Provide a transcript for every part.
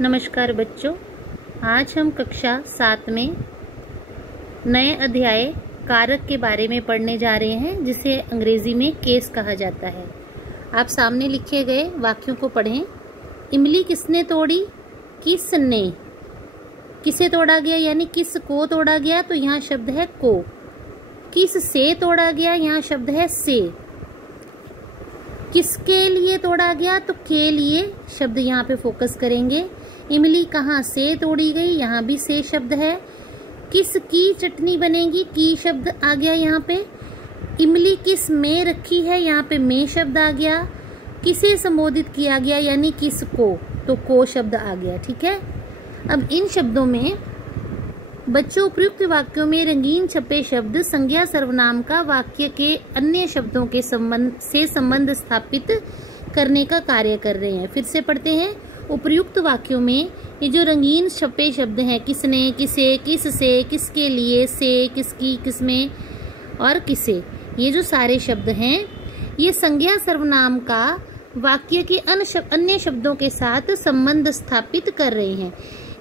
नमस्कार बच्चों, आज हम कक्षा 7 में नए अध्याय कारक के बारे में पढ़ने जा रहे हैं, जिसे अंग्रेजी में केस कहा जाता है। आप सामने लिखे गए वाक्यों को पढ़ें। इमली किसने तोड़ी? किसने। किसे तोड़ा गया यानी किस को तोड़ा गया, तो यहाँ शब्द है को। किस से तोड़ा गया, यहाँ शब्द है से। किसके लिए तोड़ा गया, तो के लिए शब्द यहाँ पे फोकस करेंगे। इमली कहाँ से तोड़ी गई, यहाँ भी से शब्द है। किसकी चटनी बनेगी, की शब्द आ गया यहाँ पे। इमली किस में रखी है, यहाँ पे में शब्द आ गया। किसे संबोधित किया गया यानी किसको, तो को शब्द आ गया। ठीक है, अब इन शब्दों में बच्चों उपयुक्त वाक्यों में रंगीन छपे शब्द संज्ञा सर्वनाम का वाक्य के अन्य शब्दों के संबंध स्थापित करने का कार्य कर रहे हैं। फिर से पढ़ते हैं। उपयुक्त वाक्यों में ये जो रंगीन छपे शब्द हैं, किसने, किसे, किससे, किसके लिए, से, किसकी, किसमें और किसे, ये जो सारे शब्द हैं, ये संज्ञा सर्वनाम का वाक्य के अन्य शब्दों के साथ संबंध स्थापित कर रहे हैं।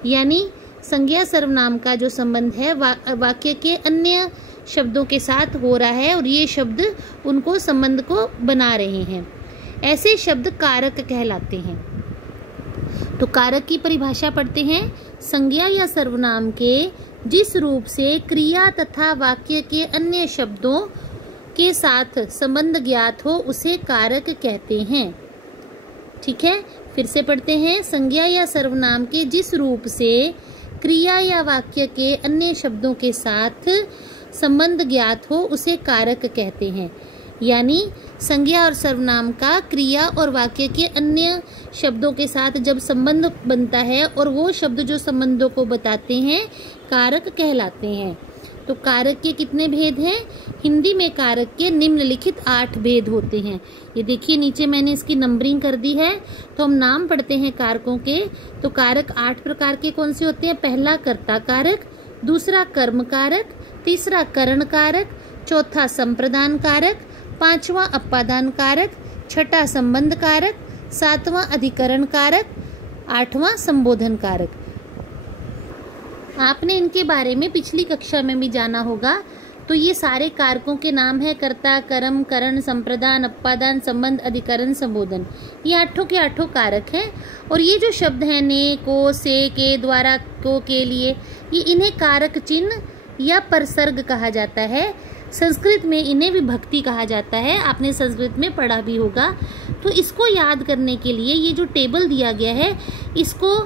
यानी संज्ञा सर्वनाम का जो संबंध है वाक्य के अन्य शब्दों के साथ हो रहा है और ये शब्द उनको संबंध को बना रहे हैं। ऐसे शब्द कारक कहलाते हैं। तो कारक की परिभाषा पढ़ते हैं। संज्ञा या सर्वनाम के जिस रूप से क्रिया तथा वाक्य के अन्य शब्दों के साथ संबंध ज्ञात हो उसे कारक कहते हैं। ठीक है, फिर से पढ़ते हैं। संज्ञा या सर्वनाम के जिस रूप से क्रिया या वाक्य के अन्य शब्दों के साथ संबंध ज्ञात हो उसे कारक कहते हैं। यानी संज्ञा और सर्वनाम का क्रिया और वाक्य के अन्य शब्दों के साथ जब संबंध बनता है और वो शब्द जो संबंधों को बताते हैं कारक कहलाते हैं। तो कारक के कितने भेद हैं? हिंदी में कारक के निम्नलिखित 8 भेद होते हैं। ये देखिए नीचे मैंने इसकी नंबरिंग कर दी है। तो हम नाम पढ़ते हैं कारकों के। तो कारक 8 प्रकार के कौन से होते हैं? पहला कर्ता कारक, दूसरा कर्म कारक, तीसरा करण कारक, चौथा संप्रदान कारक, पांचवा अपादान कारक, छठा संबंध कारक, सातवां अधिकरण कारक, आठवां संबोधन कारक। आपने इनके बारे में पिछली कक्षा में भी जाना होगा। तो ये सारे कारकों के नाम है कर्ता, कर्म, करण, संप्रदान, अपादान, संबंध, अधिकरण, संबोधन। ये 8 के 8 कारक हैं। और ये जो शब्द हैं ने, को, से, के, द्वारा, को, के लिए, ये इन्हें कारक चिन्ह या परसर्ग कहा जाता है। संस्कृत में इन्हें विभक्ति कहा जाता है। आपने संस्कृत में पढ़ा भी होगा। तो इसको याद करने के लिए ये जो टेबल दिया गया है इसको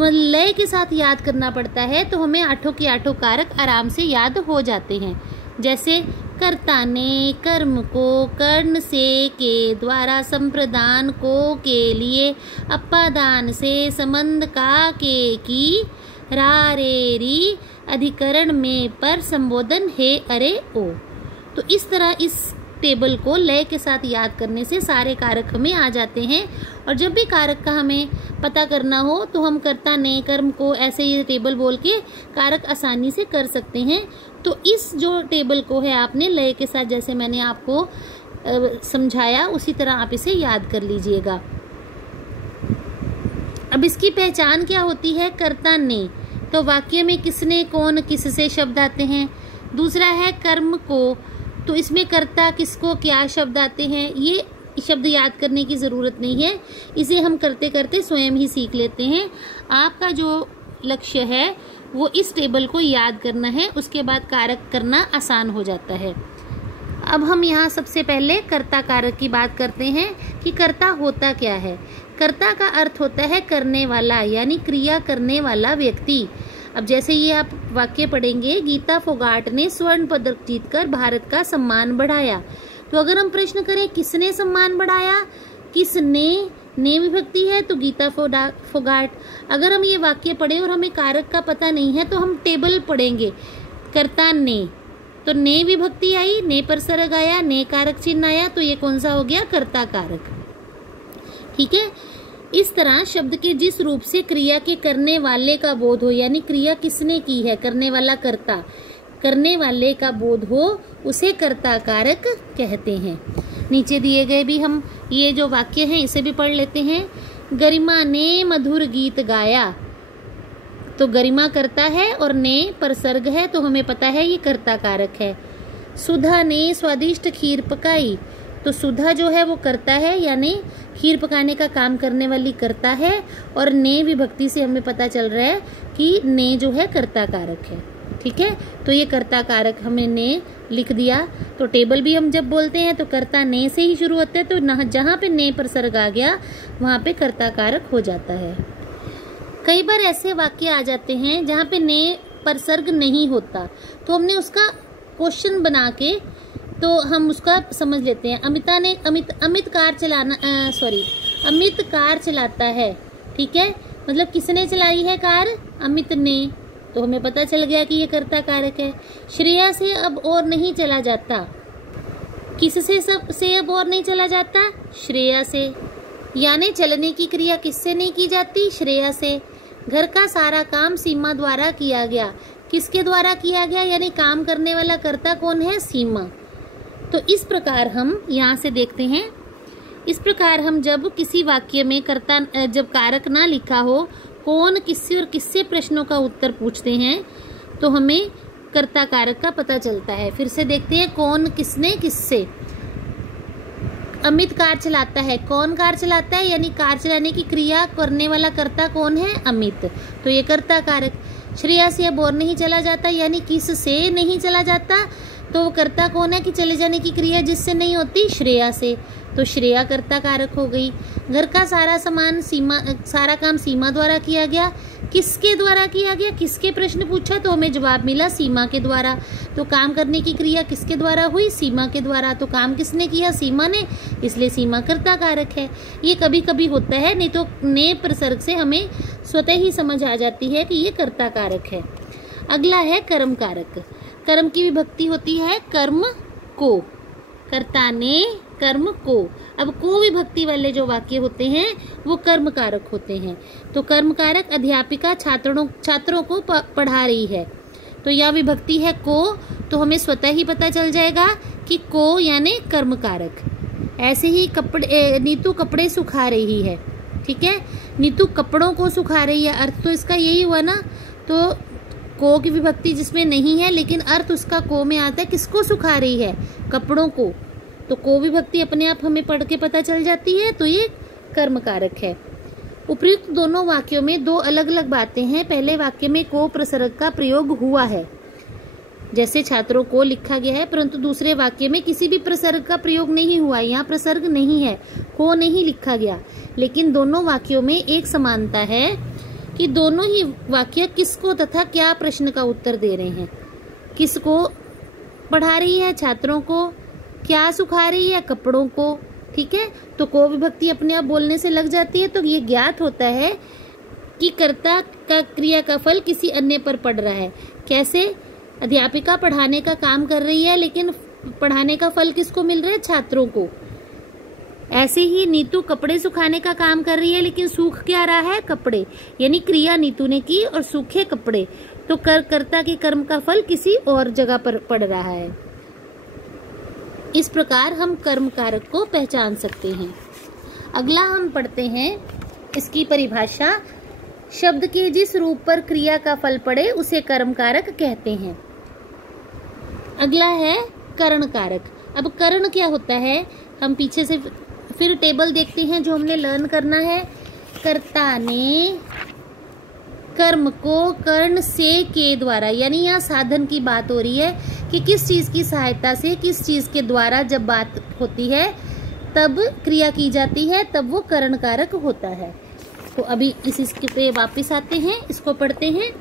लय के साथ याद करना पड़ता है। तो हमें 8 के 8 कारक आराम से याद हो जाते हैं। जैसे कर्ता ने, कर्म को, कर्ण से, के द्वारा, संप्रदान को, के लिए, अपादान से, संबंध का, के की, रा, रे, री, अधिकरण में, पर, संबोधन हे, अरे, ओ। तो इस तरह इस टेबल को लय के साथ याद करने से सारे कारक हमें आ जाते हैं। और जब भी कारक का हमें पता करना हो तो हम कर्ता ने, कर्म को, ऐसे ये टेबल बोल के कारक आसानी से कर सकते हैं। तो इस जो टेबल को है आपने लय के साथ, जैसे मैंने आपको समझाया, उसी तरह आप इसे याद कर लीजिएगा। अब इसकी पहचान क्या होती है? कर्ता ने, तो वाक्य में किसने, कौन, किससे शब्द आते हैं। दूसरा है कर्म को, तो इसमें कर्ता, किसको, क्या शब्द आते हैं। ये शब्द याद करने की ज़रूरत नहीं है, इसे हम करते करते स्वयं ही सीख लेते हैं। आपका जो लक्ष्य है वो इस टेबल को याद करना है, उसके बाद कारक करना आसान हो जाता है। अब हम यहाँ सबसे पहले कर्ता कारक की बात करते हैं कि कर्ता होता क्या है। कर्ता का अर्थ होता है करने वाला, यानी क्रिया करने वाला व्यक्ति। अब जैसे ये आप वाक्य पढ़ेंगे, गीता फोगाट ने स्वर्ण पदक जीतकर भारत का सम्मान बढ़ाया। तो अगर हम प्रश्न करें किसने सम्मान बढ़ाया, किसने, ने विभक्ति है तो गीता फोगाट। अगर हम ये वाक्य पढ़े और हमें कारक का पता नहीं है तो हम टेबल पढ़ेंगे। कर्ता ने, तो ने विभक्ति आई, ने परसर्ग आया, ने कारक चिन्ह आया, तो ये कौन सा हो गया? कर्ता कारक। ठीक है, इस तरह शब्द के जिस रूप से क्रिया के करने वाले का बोध हो, यानी क्रिया किसने की है, करने वाला कर्ता, करने वाले का बोध हो, उसे कर्ता कारक कहते हैं। नीचे दिए गए भी हम ये जो वाक्य हैं इसे भी पढ़ लेते हैं। गरिमा ने मधुर गीत गाया, तो गरिमा करता है और ने परसर्ग है, तो हमें पता है ये कर्ता कारक है। सुधा ने स्वादिष्ट खीर पकाई, तो सुधा जो है वो करता है, यानी खीर पकाने का काम करने वाली करता है, और ने विभक्ति से हमें पता चल रहा है कि ने जो है कर्ता कारक है। ठीक है, तो ये कर्ता कारक हमें ने लिख दिया। तो टेबल भी हम जब बोलते हैं तो कर्ता ने से ही शुरू होता है, तो जहाँ पे ने परसर्ग आ गया वहाँ पे कर्ता कारक हो जाता है। कई बार ऐसे वाक्य आ जाते हैं जहाँ पे ने परसर्ग नहीं होता, तो हमने उसका क्वेश्चन बना के तो हम उसका समझ लेते हैं। अमित कार चलाता है। ठीक है, मतलब किसने चलाई है कार? अमित ने, तो हमें पता चल गया कि ये कर्ता कारक है। श्रेया से अब और नहीं चला जाता, किससे से अब और नहीं चला जाता? श्रेया से, यानी चलने की क्रिया किससे नहीं की जाती? श्रेया से। घर का सारा काम सीमा द्वारा किया गया, किसके द्वारा किया गया? यानी काम करने वाला कर्ता कौन है? सीमा। तो इस प्रकार हम यहाँ से देखते हैं, इस प्रकार हम जब किसी वाक्य में कर्ता जब कारक ना लिखा हो, कौन किससे और किससे प्रश्नों का उत्तर पूछते हैं, तो हमें कर्ता कारक का पता चलता है। फिर से देखते हैं, कौन किसने किससे। अमित कार चलाता है, कौन कार चलाता है? यानी कार चलाने की क्रिया करने वाला कर्ता कौन है? अमित, तो ये कर्ता कारक। श्रेया से अब और नहीं चला जाता, यानी किस से नहीं चला जाता, तो वो कर्ता कौन है कि चले जाने की क्रिया जिससे नहीं होती? श्रेया से, तो श्रेया कर्ता कारक हो गई। घर का सारा काम सीमा द्वारा किया गया, किसके द्वारा किया गया? किसके प्रश्न पूछा तो हमें जवाब मिला सीमा के द्वारा। तो काम करने की क्रिया किसके द्वारा हुई? सीमा के द्वारा। तो काम किसने किया? सीमा ने, इसलिए सीमा कर्ता कारक है। ये कभी कभी होता है, नहीं तो ने प्रसर्ग से हमें स्वतः ही समझ आ जाती है कि ये कर्ता कारक है। अगला है कर्म कारक। कर्म की विभक्ति होती है कर्म को, कर्ता ने कर्म को। अब को विभक्ति वाले जो वाक्य होते हैं वो कर्म कारक होते हैं। तो कर्म कारक अध्यापिका छात्रों को पढ़ा रही है, तो यह विभक्ति है को, तो हमें स्वतः ही पता चल जाएगा कि को यानी कर्म कारक। ऐसे ही नीतू कपड़े सुखा रही है। ठीक है, नीतू कपड़ों को सुखा रही है, अर्थ तो इसका यही हुआ ना। तो को की विभक्ति जिसमें नहीं है लेकिन अर्थ उसका को में आता है, किसको सुखा रही है? कपड़ों को। तो को विभक्ति अपने आप हमें पढ़ के पता चल जाती है, तो ये कर्म कारक है। उपयुक्त दोनों वाक्यों में दो अलग अलग बातें हैं। पहले वाक्य में को प्रसर्ग का प्रयोग हुआ है, जैसे छात्रों को लिखा गया है, परंतु दूसरे वाक्य में किसी भी प्रसर्ग का प्रयोग नहीं हुआ। यहाँ प्रसर्ग नहीं है, को नहीं लिखा गया। लेकिन दोनों वाक्यों में एक समानता है कि दोनों ही वाक्य किसको तथा क्या प्रश्न का उत्तर दे रहे हैं। किसको पढ़ा रही है? छात्रों को। क्या सुखा रही है? कपड़ों को। ठीक है, तो को विभक्ति अपने आप बोलने से लग जाती है, तो ये ज्ञात होता है कि कर्ता का क्रिया का फल किसी अन्य पर पड़ रहा है। कैसे? अध्यापिका पढ़ाने का काम कर रही है, लेकिन पढ़ाने का फल किसको मिल रहा है? छात्रों को। ऐसे ही नीतू कपड़े सुखाने का काम कर रही है, लेकिन सूख क्या रहा है? कपड़े, यानी क्रिया नीतू ने की और सूखे कपड़े, तो कर्ता के कर्म का फल किसी और जगह पर पड़ रहा है। इस प्रकार हम कर्म कारक को पहचान सकते हैं। अगला हम पढ़ते हैं इसकी परिभाषा। शब्द के जिस रूप पर क्रिया का फल पड़े उसे कर्म कारक कहते हैं। अगला है कर्ण कारक। अब कर्ण क्या होता है? हम पीछे से फिर टेबल देखते हैं जो हमने लर्न करना है। कर्ता ने कर्म को कर्ण से के द्वारा, यानी यहाँ साधन की बात हो रही है कि किस चीज की सहायता से, किस चीज के द्वारा जब बात होती है तब क्रिया की जाती है, तब वो कर्ण कारक होता है। तो अभी इसके पे वापस आते हैं, इसको पढ़ते हैं।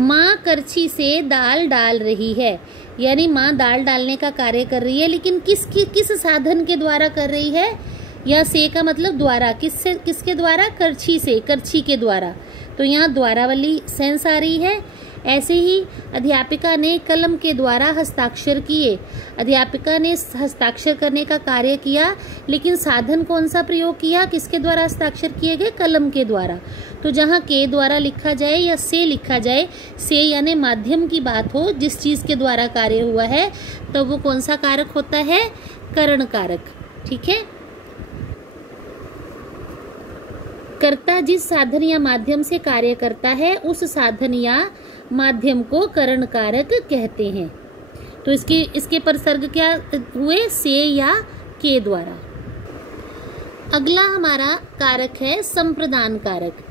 माँ करछी से दाल डाल रही है, यानी माँ दाल डालने का कार्य कर रही है, लेकिन किस साधन के द्वारा कर रही है? या से का मतलब द्वारा, किसके द्वारा? करछी से, करछी के द्वारा। तो यहाँ द्वारा वाली सेंस आ रही है। ऐसे ही अध्यापिका ने कलम के द्वारा हस्ताक्षर किए। अध्यापिका ने हस्ताक्षर करने का कार्य किया, लेकिन साधन कौन सा प्रयोग किया? किसके द्वारा हस्ताक्षर किए गए? कलम के द्वारा। तो जहाँ के द्वारा लिखा जाए या से लिखा जाए, से यानी माध्यम की बात हो, जिस चीज के द्वारा कार्य हुआ है, तो वो कौन सा कारक होता है? कर्ण कारक। ठीक है। कर्ता जिस साधन या माध्यम से कार्य करता है उस साधन या माध्यम को करण कारक कहते हैं। तो इसके परसर्ग क्या हुए, से या के द्वारा। अगला हमारा कारक है संप्रदान कारक।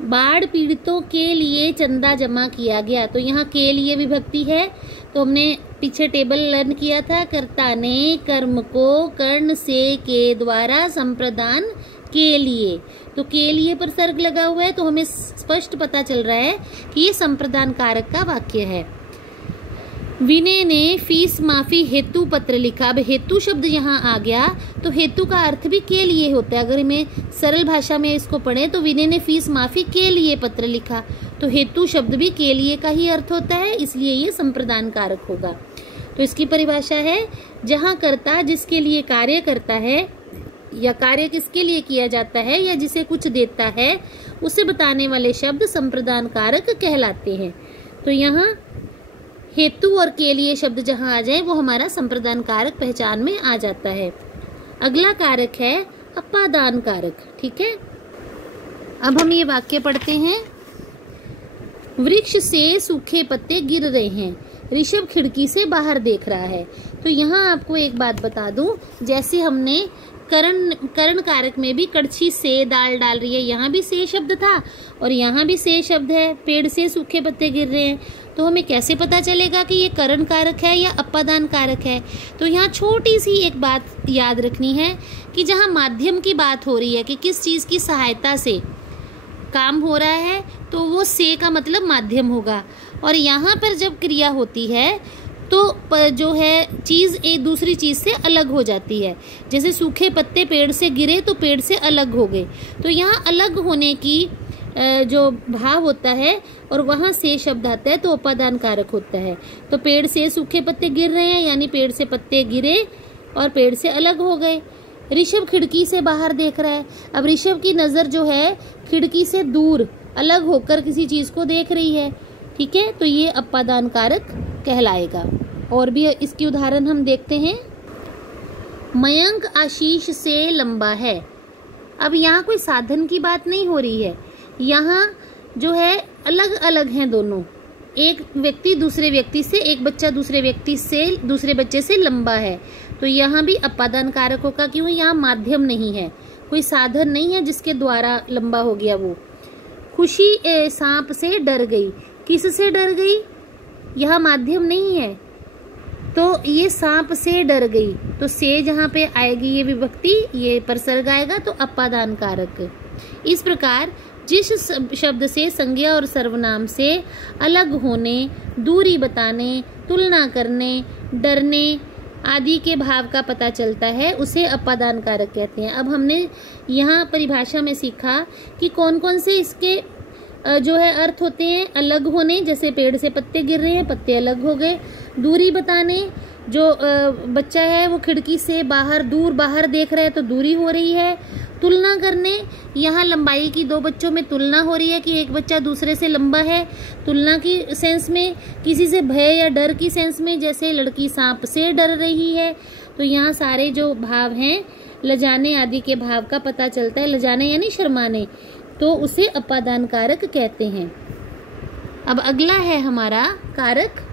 बाढ़ पीड़ितों के लिए चंदा जमा किया गया, तो यहाँ के लिए विभक्ति है। तो हमने पीछे टेबल लर्न किया था, कर्ता ने कर्म को कर्ण से के द्वारा संप्रदान के लिए, तो के लिए परसर्ग लगा हुआ है, तो हमें स्पष्ट पता चल रहा है कि ये संप्रदान कारक का वाक्य है। विनय ने फीस माफी हेतु पत्र लिखा। अब हेतु शब्द यहाँ आ गया, तो हेतु का अर्थ भी के लिए होता है। अगर हमें सरल भाषा में इसको पढ़े तो विनय ने फीस माफी के लिए पत्र लिखा, तो हेतु शब्द भी के लिए का ही अर्थ होता है, इसलिए ये संप्रदान कारक होगा। तो इसकी परिभाषा है, जहाँ कर्ता जिसके लिए कार्य करता है या कार्य किसके लिए किया जाता है या जिसे कुछ देता है, उसे बताने वाले शब्द संप्रदान कारक कहलाते हैं। तो यहाँ हेतु और के लिए शब्द जहां आ जाए वो हमारा संप्रदान कारक पहचान में आ जाता है। अगला कारक है अपादान कारक। ठीक है, अब हम ये वाक्य पढ़ते हैं। वृक्ष से सूखे पत्ते गिर रहे हैं, ऋषभ खिड़की से बाहर देख रहा है। तो यहाँ आपको एक बात बता दूं, जैसे हमने करण कारक में भी कड़छी से दाल डाल रही है, यहाँ भी से शब्द था और यहाँ भी से शब्द है। पेड़ से सूखे पत्ते गिर रहे हैं, तो हमें कैसे पता चलेगा कि ये करण कारक है या अपादान कारक है। तो यहाँ छोटी सी एक बात याद रखनी है कि जहाँ माध्यम की बात हो रही है कि किस चीज़ की सहायता से काम हो रहा है, तो वो से का मतलब माध्यम होगा। और यहाँ पर जब क्रिया होती है तो जो है चीज़ एक दूसरी चीज़ से अलग हो जाती है। जैसे सूखे पत्ते पेड़ से गिरे तो पेड़ से अलग हो गए, तो यहाँ अलग होने की जो भाव होता है और वहाँ से शब्द आता है तो उपादान कारक होता है। तो पेड़ से सूखे पत्ते गिर रहे हैं, यानी पेड़ से पत्ते गिरे और पेड़ से अलग हो गए। ऋषभ खिड़की से बाहर देख रहा है। अब ऋषभ की नज़र जो है खिड़की से दूर अलग होकर किसी चीज़ को देख रही है। ठीक है, तो ये अपादान कारक कहलाएगा। और भी इसकी उदाहरण हम देखते हैं। मयंक आशीष से लंबा है। अब यहाँ कोई साधन की बात नहीं हो रही है, यहाँ जो है अलग अलग हैं दोनों। एक व्यक्ति दूसरे व्यक्ति से, एक बच्चा दूसरे व्यक्ति से, दूसरे बच्चे से लंबा है, तो यहाँ भी अपादान कारक होगा। क्यों? यहाँ माध्यम नहीं है, कोई साधन नहीं है जिसके द्वारा लंबा हो गया वो। खुशी सांप से डर गई। किससे डर गई? यहाँ माध्यम नहीं है, तो ये सांप से डर गई, तो से जहाँ पे आएगी ये विभक्ति, ये परसर्ग आएगा, तो अपादान कारक। इस प्रकार जिस शब्द से संज्ञा और सर्वनाम से अलग होने, दूरी बताने, तुलना करने, डरने आदि के भाव का पता चलता है, उसे अपादान कारक कहते हैं। अब हमने यहाँ परिभाषा में सीखा कि कौन कौन से इसके जो है अर्थ होते हैं। अलग होने, जैसे पेड़ से पत्ते गिर रहे हैं, पत्ते अलग हो गए। दूरी बताने, जो बच्चा है वो खिड़की से बाहर दूर बाहर देख रहा है तो दूरी हो रही है। तुलना करने, यहाँ लंबाई की दो बच्चों में तुलना हो रही है कि एक बच्चा दूसरे से लंबा है, तुलना की सेंस में। किसी से भय या डर की सेंस में, जैसे लड़की सांप से डर रही है। तो यहाँ सारे जो भाव हैं, लजाने आदि के भाव का पता चलता है। लजाने यानी शर्माने, तो उसे अपादान कारक कहते हैं। अब अगला है हमारा कारक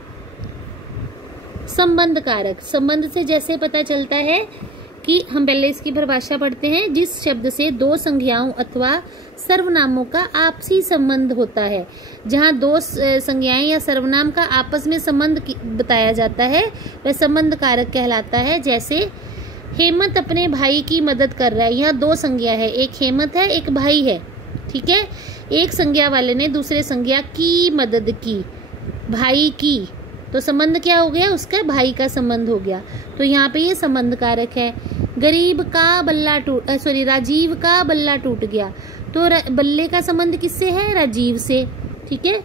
संबंध कारक। संबंध से जैसे पता चलता है कि हम पहले इसकी परिभाषा पढ़ते हैं। जिस शब्द से दो संज्ञाओं अथवा सर्वनामों का आपसी संबंध होता है, जहाँ दो संज्ञाएं या सर्वनाम का आपस में संबंध बताया जाता है, वह संबंध कारक कहलाता है। जैसे हेमंत अपने भाई की मदद कर रहा है। यहाँ दो संज्ञा है, एक हेमंत है, एक भाई है। ठीक है, एक संज्ञा वाले ने दूसरे संज्ञा की मदद की, भाई की, तो संबंध क्या हो गया? उसका भाई का संबंध हो गया। तो यहाँ पे ये संबंध कारक है। राजीव का बल्ला टूट गया, तो बल्ले का संबंध किससे है? राजीव से। ठीक है,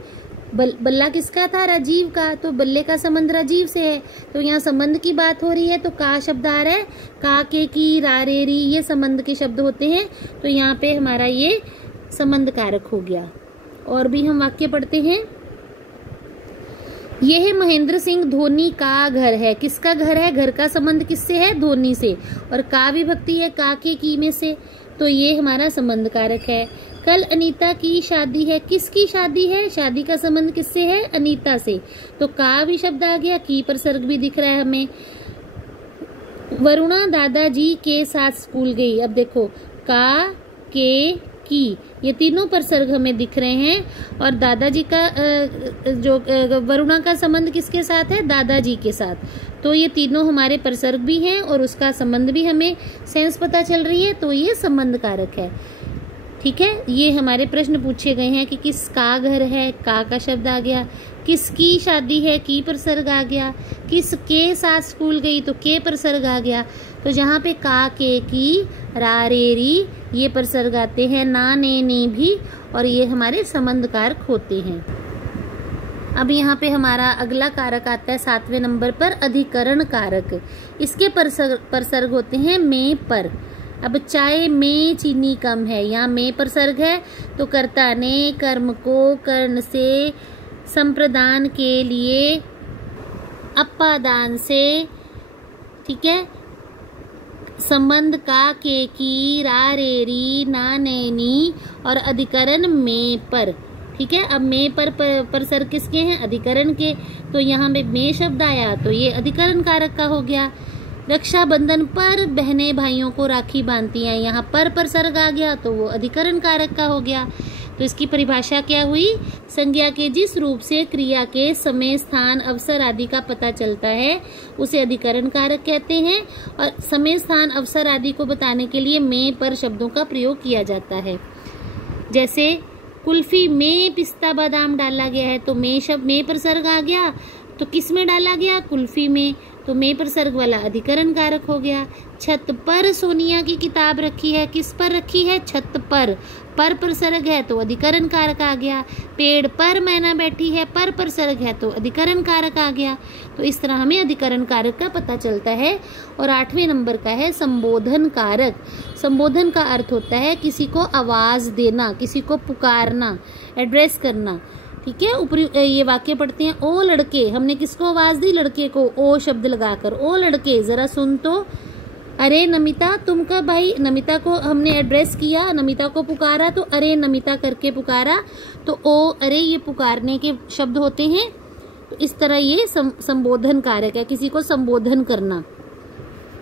बल्ला किसका था? राजीव का, तो बल्ले का संबंध राजीव से है। तो यहाँ संबंध की बात हो रही है, तो का शब्द आ रहा है। का, के, की, रा, रे, री, ये संबंध के शब्द होते हैं। तो यहाँ पे हमारा ये संबंध कारक हो गया। और भी हम वाक्य पढ़ते हैं। यह है महेंद्र सिंह धोनी का घर है। किसका घर है? घर का संबंध किससे है? धोनी से। और का विभक्ति है का के की में से, तो ये हमारा संबंध कारक है। कल अनीता की शादी है। किसकी शादी है? शादी का संबंध किससे है? अनीता से। तो का भी शब्द आ गया, की प्रसर्ग भी दिख रहा है हमें। वरुणा दादाजी के साथ स्कूल गई। अब देखो का, के, की, ये तीनों प्रसर्ग हमें दिख रहे हैं। और दादाजी का जो वरुणा का संबंध किसके साथ है? दादाजी के साथ। तो ये तीनों हमारे प्रसर्ग भी हैं और उसका संबंध भी हमें सेंस पता चल रही है, तो ये संबंध कारक है। ठीक है, ये हमारे प्रश्न पूछे गए हैं कि किसका घर है, का शब्द आ गया। किसकी शादी है, की प्रसर्ग आ गया। किसके साथ स्कूल गई, तो के प्रसर्ग आ गया। तो जहाँ पे का, के, की, रा, रे, री ये प्रसर्ग आते हैं, ना, ने, नी भी, और ये हमारे संबंध कारक होते हैं। अब यहाँ पे हमारा अगला कारक आता है 7वें नंबर पर, अधिकरण कारक। इसके प्रसर्ग होते हैं में, पर। अब चाय में चीनी कम है, यहाँ में प्रसर्ग है, तो कर्ता ने कर्म को कर्ण से, संप्रदान के लिए अपादान से, ठीक है, संबंध का, के, की, रा, रे, री, ना, ने, नी, और अधिकरण में, पर। ठीक है, अब में पर प्रसर्ग किसके हैं? अधिकरण के। तो यहाँ में शब्द आया तो ये अधिकरण कारक का हो गया। रक्षाबंधन पर बहनें भाइयों को राखी बांधती हैं, यहाँ पर प्रसर्ग आ गया तो वो अधिकरण कारक का हो गया। तो इसकी परिभाषा क्या हुई? संज्ञा के जिस रूप से क्रिया के समय, स्थान, अवसर आदि का पता चलता है उसे अधिकरण कारक कहते हैं। और समय, स्थान, अवसर आदि को बताने के लिए में, पर शब्दों का प्रयोग किया जाता है। जैसे कुल्फी में पिस्ता बादाम डाला गया है, तो में शब्द में प्रसर्ग आ गया, तो किस में डाला गया? कुल्फी में, तो में प्रसर्ग वाला अधिकरण कारक हो गया। छत पर सोनिया की किताब रखी है, किस पर रखी है? छत पर प्रसर्ग है तो अधिकरण कारक आ गया। पेड़ पर मैना बैठी है, पर प्रसर्ग है तो अधिकरण कारक आ गया। तो इस तरह हमें अधिकरण कारक का पता चलता है। और 8वें नंबर का है संबोधन कारक। संबोधन का अर्थ होता है किसी को आवाज देना, किसी को पुकारना, एड्रेस करना। ठीक है, ये वाक्य पढ़ते हैं। ओ लड़के, हमने किसको आवाज दी? लड़के को, ओ शब्द लगाकर। ओ लड़के जरा सुन तो। अरे नमिता तुम कब भाई? नमिता को हमने एड्रेस किया, नमिता को पुकारा, तो अरे नमिता करके पुकारा, तो ओ अरे ये पुकारने के शब्द होते हैं। तो इस तरह ये संबोधन कारक है, किसी को संबोधन करना।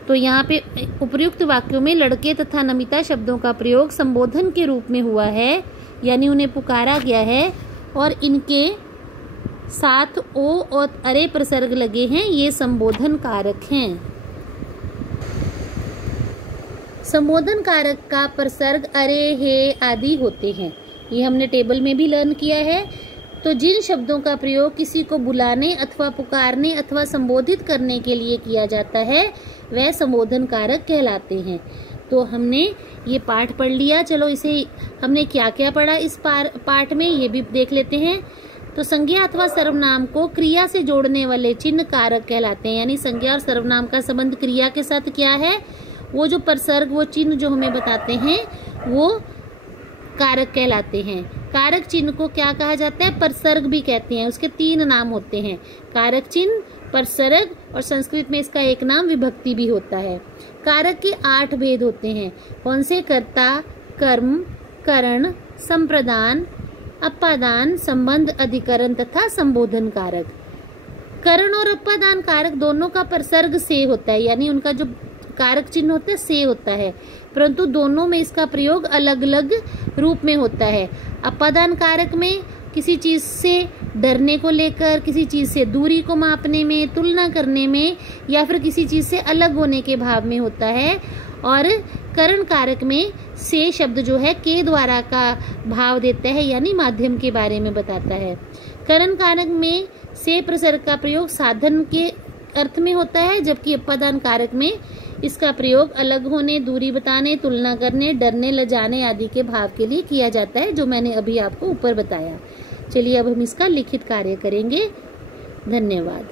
तो यहाँ पे उपर्युक्त वाक्यों में लड़के तथा नमिता शब्दों का प्रयोग संबोधन के रूप में हुआ है, यानी उन्हें पुकारा गया है और इनके साथ ओ और अरे प्रसर्ग लगे हैं, ये संबोधन कारक हैं। संबोधन कारक का प्रसर्ग अरे, हे आदि होते हैं, ये हमने टेबल में भी लर्न किया है। तो जिन शब्दों का प्रयोग किसी को बुलाने अथवा पुकारने अथवा संबोधित करने के लिए किया जाता है वह संबोधन कारक कहलाते हैं। तो हमने ये पाठ पढ़ लिया। चलो इसे हमने क्या क्या पढ़ा इस पाठ में ये भी देख लेते हैं। तो संज्ञा अथवा सर्वनाम को क्रिया से जोड़ने वाले चिन्ह कारक कहलाते हैं, यानी संज्ञा और सर्वनाम का संबंध क्रिया के साथ क्या है, वो जो प्रसर्ग, वो चिन्ह जो हमें बताते हैं वो कारक कहलाते हैं। कारक चिन्ह को क्या कहा जाता है? प्रसर्ग भी कहते हैं। उसके 3 नाम होते हैं, कारक चिन्ह, प्रसर्ग और संस्कृत में इसका एक नाम विभक्ति भी होता है। कारक के 8 भेद होते हैं। कौन से? कर्ता, कर्म, करण, संप्रदान, अपादान, संबंध, अधिकरण तथा संबोधन कारक। करण और अपादान कारक दोनों का प्रसर्ग से होता है, यानी उनका जो कारक चिन्ह होता है से होता है, परंतु दोनों में इसका प्रयोग अलग अलग रूप में होता है। अपादान कारक में किसी चीज से डरने को लेकर, किसी चीज से दूरी को मापने में, तुलना करने में, या फिर किसी चीज से अलग होने के भाव में होता है। और करण कारक में से शब्द जो है के द्वारा का भाव देता है, यानी माध्यम के बारे में बताता है। करण कारक में से प्रसर्ग का प्रयोग साधन के अर्थ में होता है, जबकि अपादान कारक में इसका प्रयोग अलग होने, दूरी बताने, तुलना करने, डरने, लजाने आदि के भाव के लिए किया जाता है, जो मैंने अभी आपको ऊपर बताया। चलिए अब हम इसका लिखित कार्य करेंगे। धन्यवाद।